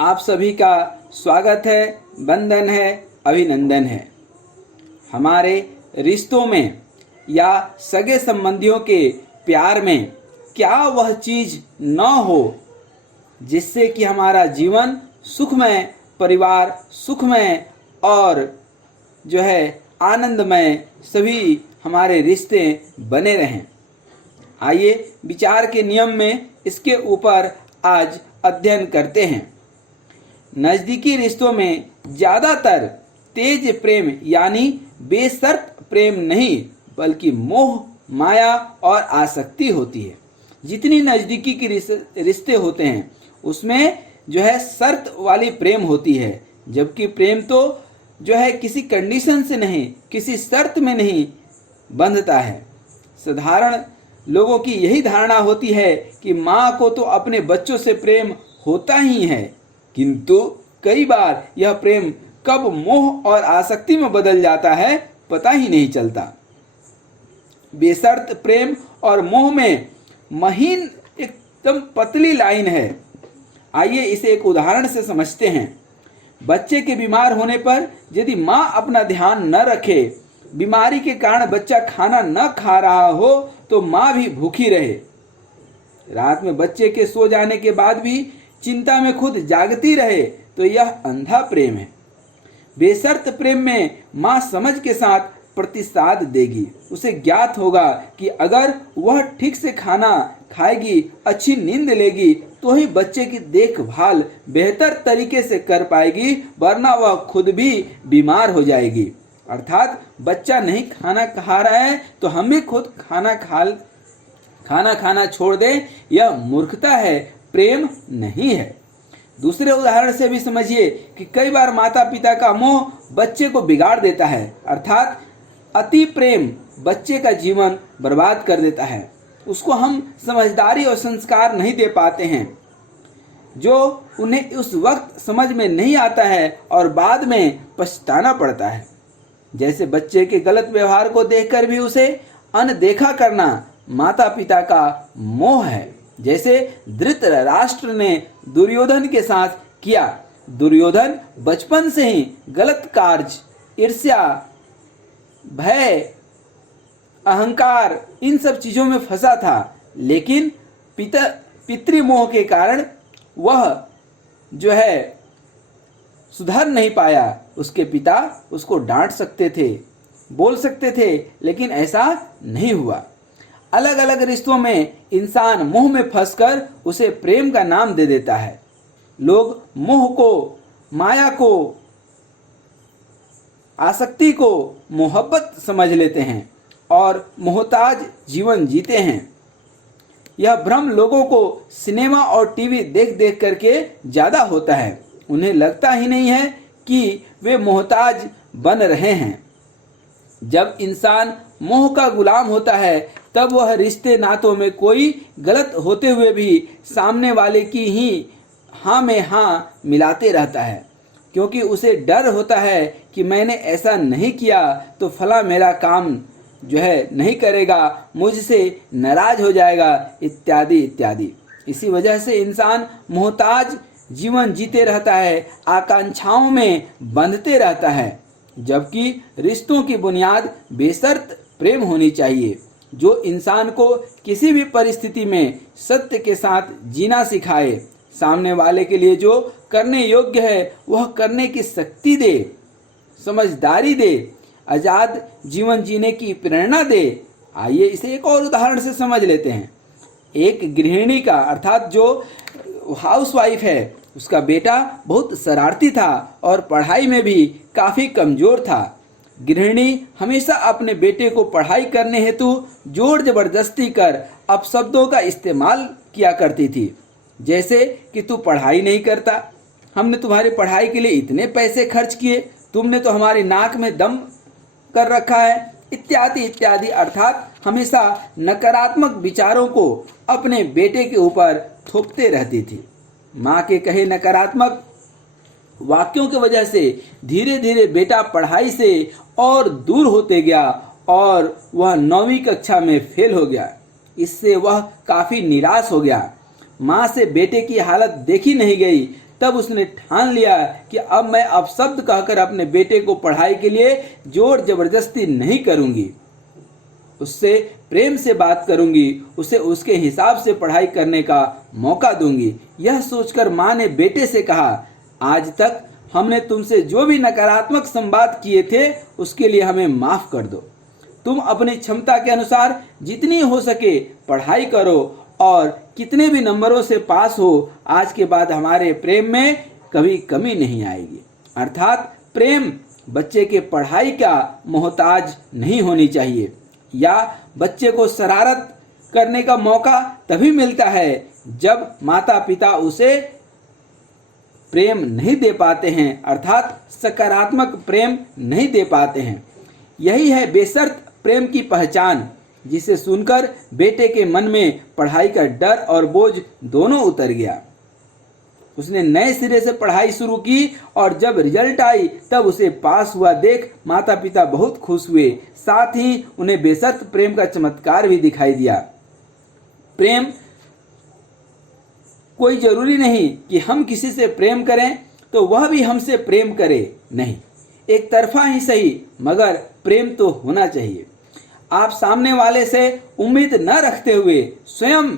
आप सभी का स्वागत है, वंदन है, अभिनंदन है। हमारे रिश्तों में या सगे संबंधियों के प्यार में क्या वह चीज़ न हो जिससे कि हमारा जीवन सुखमय, परिवार सुखमय और आनंदमय सभी हमारे रिश्ते बने रहें। आइए विचार के नियम में इसके ऊपर आज अध्ययन करते हैं। नज़दीकी रिश्तों में ज़्यादातर तेज प्रेम यानी बेशर्त प्रेम नहीं बल्कि मोह, माया और आसक्ति होती है। जितनी नज़दीकी की रिश्ते होते हैं उसमें शर्त वाली प्रेम होती है, जबकि प्रेम तो किसी कंडीशन से नहीं, किसी शर्त में नहीं बंधता है। साधारण लोगों की यही धारणा होती है कि माँ को तो अपने बच्चों से प्रेम होता ही है, किंतु कई बार यह प्रेम कब मोह और आसक्ति में बदल जाता है पता ही नहीं चलता। बेशर्त प्रेम और मोह में महीन एकदम पतली लाइन है। आइए इसे एक उदाहरण से समझते हैं। बच्चे के बीमार होने पर यदि माँ अपना ध्यान न रखे, बीमारी के कारण बच्चा खाना न खा रहा हो तो माँ भी भूखी रहे, रात में बच्चे के सो जाने के बाद भी चिंता में खुद जागती रहे, तो यह अंधा प्रेम है। बेशर्त प्रेम में माँ समझ के साथ प्रतिसाद देगी। उसे ज्ञात होगा कि अगर वह ठीक से खाना खाएगी, अच्छी नींद लेगी तो ही बच्चे की देखभाल बेहतर तरीके से कर पाएगी, वरना वह खुद भी बीमार हो जाएगी। अर्थात बच्चा नहीं खाना खा रहा है तो हम भी खुद खाना खाना छोड़ दें, यह मूर्खता है, प्रेम नहीं है। दूसरे उदाहरण से भी समझिए कि कई बार माता पिता का मोह बच्चे को बिगाड़ देता है, अर्थात अति प्रेम बच्चे का जीवन बर्बाद कर देता है। उसको हम समझदारी और संस्कार नहीं दे पाते हैं जो उन्हें उस वक्त समझ में नहीं आता है और बाद में पछताना पड़ता है। जैसे बच्चे के गलत व्यवहार को देखकर भी उसे अनदेखा करना माता पिता का मोह है। जैसे धृतराष्ट्र ने दुर्योधन के साथ किया। दुर्योधन बचपन से ही गलत कार्य, ईर्ष्या, भय, अहंकार इन सब चीजों में फंसा था, लेकिन पितृमोह के कारण वह सुधर नहीं पाया। उसके पिता उसको डांट सकते थे, बोल सकते थे, लेकिन ऐसा नहीं हुआ। अलग अलग रिश्तों में इंसान मोह में फंसकर उसे प्रेम का नाम दे देता है। लोग मोह को, माया को, आसक्ति को मोहब्बत समझ लेते हैं और मोहताज जीवन जीते हैं। यह भ्रम लोगों को सिनेमा और टीवी देख देख करके ज़्यादा होता है। उन्हें लगता ही नहीं है कि वे मोहताज बन रहे हैं। जब इंसान मोह का गुलाम होता है तब वह रिश्ते नातों में कोई गलत होते हुए भी सामने वाले की ही हाँ में हाँ मिलाते रहता है, क्योंकि उसे डर होता है कि मैंने ऐसा नहीं किया तो फला मेरा काम नहीं करेगा, मुझसे नाराज हो जाएगा, इत्यादि इत्यादि। इसी वजह से इंसान मोहताज जीवन जीते रहता है, आकांक्षाओं में बंधते रहता है, जबकि रिश्तों की बुनियाद बेशर्त प्रेम होनी चाहिए, जो इंसान को किसी भी परिस्थिति में सत्य के साथ जीना सिखाए, सामने वाले के लिए जो करने योग्य है वह करने की शक्ति दे, समझदारी दे, आजाद जीवन जीने की प्रेरणा दे। आइए इसे एक और उदाहरण से समझ लेते हैं। एक गृहिणी का, अर्थात जो हाउसवाइफ है, उसका बेटा बहुत शरारती था और पढ़ाई में भी काफ़ी कमज़ोर था। गृहिणी हमेशा अपने बेटे को पढ़ाई करने हेतु जोर जबरदस्ती कर अपशब्दों का इस्तेमाल किया करती थी, जैसे कि तू पढ़ाई नहीं करता, हमने तुम्हारी पढ़ाई के लिए इतने पैसे खर्च किए, तुमने तो हमारी नाक में दम कर रखा है, इत्यादि इत्यादि। अर्थात हमेशा नकारात्मक विचारों को अपने बेटे के ऊपर थोपते रहती थी। माँ के कहे नकारात्मक वाक्यों की वजह से धीरे धीरे बेटा पढ़ाई से और दूर होते गया और वह 9वीं कक्षा में फेल हो गया। इससे वह काफ़ी निराश हो गया। माँ से बेटे की हालत देखी नहीं गई, तब उसने ठान लिया कि अब मैं अपशब्द कहकर अपने बेटे को पढ़ाई के लिए जोर जबरदस्ती नहीं करूंगी, उससे प्रेम से बात करूंगी, उसे उसके हिसाब से पढ़ाई करने का मौका दूंगी। यह सोचकर माँ ने बेटे से कहा, आज तक हमने तुमसे जो भी नकारात्मक संवाद किए थे उसके लिए हमें माफ कर दो। तुम अपनी क्षमता के अनुसार जितनी हो सके पढ़ाई करो और कितने भी नंबरों से पास हो, आज के बाद हमारे प्रेम में कभी कमी नहीं आएगी। अर्थात प्रेम बच्चे के पढ़ाई का मोहताज नहीं होनी चाहिए, या बच्चे को शरारत करने का मौका तभी मिलता है जब माता पिता उसे प्रेम नहीं दे पाते हैं, अर्थात सकारात्मक प्रेम नहीं दे पाते हैं। यही है बेशर्त प्रेम की पहचान, जिसे सुनकर बेटे के मन में पढ़ाई का डर और बोझ दोनों उतर गया। उसने नए सिरे से पढ़ाई शुरू की और जब रिजल्ट आई तब उसे पास हुआ देख माता पिता बहुत खुश हुए, साथ ही उन्हें बेशर्त प्रेम का चमत्कार भी दिखाई दिया। प्रेम कोई जरूरी नहीं कि हम किसी से प्रेम करें तो वह भी हमसे प्रेम करे, नहीं, एक तरफा ही सही मगर प्रेम तो होना चाहिए। आप सामने वाले से उम्मीद न रखते हुए स्वयं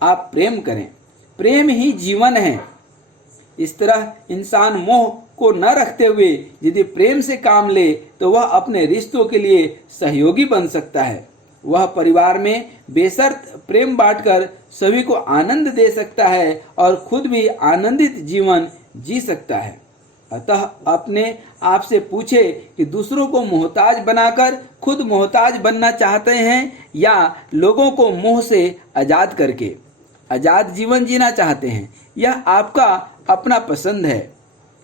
आप प्रेम करें, प्रेम ही जीवन है। इस तरह इंसान मोह को न रखते हुए यदि प्रेम से काम ले तो वह अपने रिश्तों के लिए सहयोगी बन सकता है। वह परिवार में बेशर्त प्रेम बांटकर सभी को आनंद दे सकता है और खुद भी आनंदित जीवन जी सकता है। अतः अपने आप से पूछे कि दूसरों को मोहताज बनाकर खुद मोहताज बनना चाहते हैं या लोगों को मोह से आजाद करके आजाद जीवन जीना चाहते हैं। यह आपका अपना पसंद है।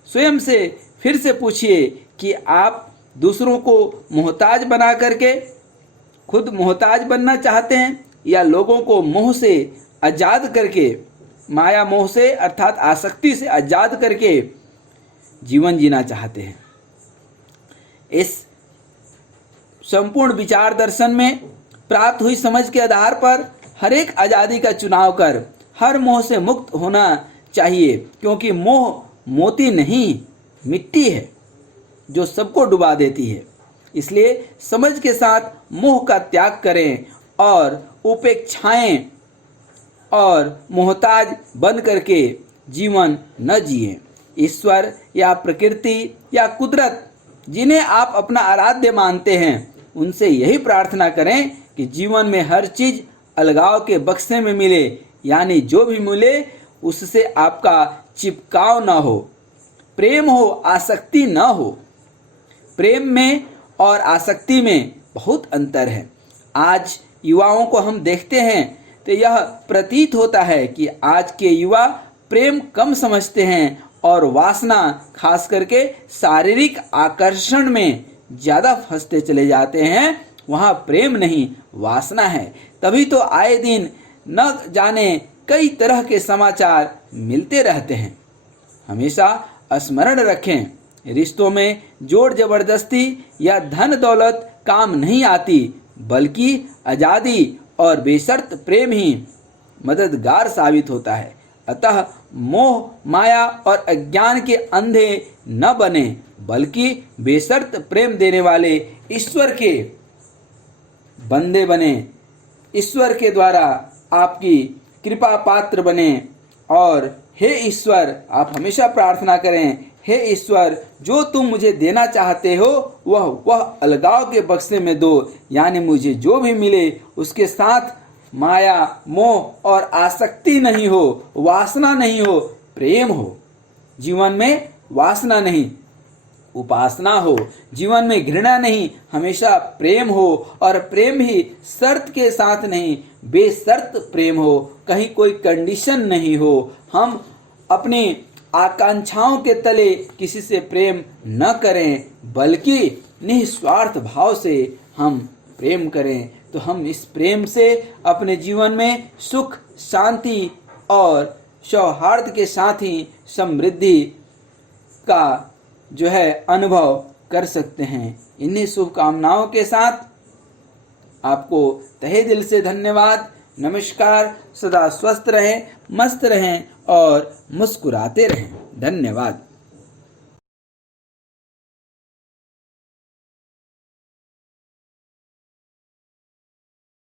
स्वयं से फिर से पूछिए कि आप दूसरों को मोहताज बना करके खुद मोहताज बनना चाहते हैं या लोगों को मोह से आजाद करके, माया मोह से अर्थात आसक्ति से आजाद करके जीवन जीना चाहते हैं। इस संपूर्ण विचार दर्शन में प्राप्त हुई समझ के आधार पर हर एक आजादी का चुनाव कर हर मोह से मुक्त होना चाहिए, क्योंकि मोह मोती नहीं मिट्टी है जो सबको डुबा देती है। इसलिए समझ के साथ मोह का त्याग करें और उपेक्षाएं और मोहताज बन करके जीवन न जिएं। ईश्वर या प्रकृति या कुदरत जिन्हें आप अपना आराध्य मानते हैं उनसे यही प्रार्थना करें कि जीवन में हर चीज अलगाव के बक्से में मिले, यानी जो भी मिले उससे आपका चिपकाव न हो, प्रेम हो आसक्ति न हो। प्रेम में और आसक्ति में बहुत अंतर है। आज युवाओं को हम देखते हैं तो यह प्रतीत होता है कि आज के युवा प्रेम कम समझते हैं और वासना खास करके शारीरिक आकर्षण में ज़्यादा फंसते चले जाते हैं। वहाँ प्रेम नहीं वासना है। तभी तो आए दिन न जाने कई तरह के समाचार मिलते रहते हैं। हमेशा स्मरण रखें, रिश्तों में जोर जबरदस्ती या धन दौलत काम नहीं आती, बल्कि आज़ादी और बेशर्त प्रेम ही मददगार साबित होता है। अतः मोह माया और अज्ञान के अंधे न बने, बल्कि बेशर्त प्रेम देने वाले ईश्वर के बंदे बने, ईश्वर के द्वारा आपकी कृपा पात्र बने। और हे ईश्वर, आप हमेशा प्रार्थना करें, हे ईश्वर, जो तुम मुझे देना चाहते हो वह अलगाव के बक्से में दो, यानी मुझे जो भी मिले उसके साथ माया मोह और आसक्ति नहीं हो, वासना नहीं हो, प्रेम हो। जीवन में वासना नहीं उपासना हो, जीवन में घृणा नहीं हमेशा प्रेम हो, और प्रेम भी शर्त के साथ नहीं बेशर्त प्रेम हो, कहीं कोई कंडीशन नहीं हो। हम अपनी आकांक्षाओं के तले किसी से प्रेम न करें, बल्कि निस्वार्थ भाव से हम प्रेम करें, तो हम इस प्रेम से अपने जीवन में सुख शांति और सौहार्द के साथ ही समृद्धि का जो है अनुभव कर सकते हैं। इन्हीं शुभकामनाओं के साथ आपको तहे दिल से धन्यवाद। नमस्कार। सदा स्वस्थ रहें, मस्त रहें और मुस्कुराते रहें। धन्यवाद।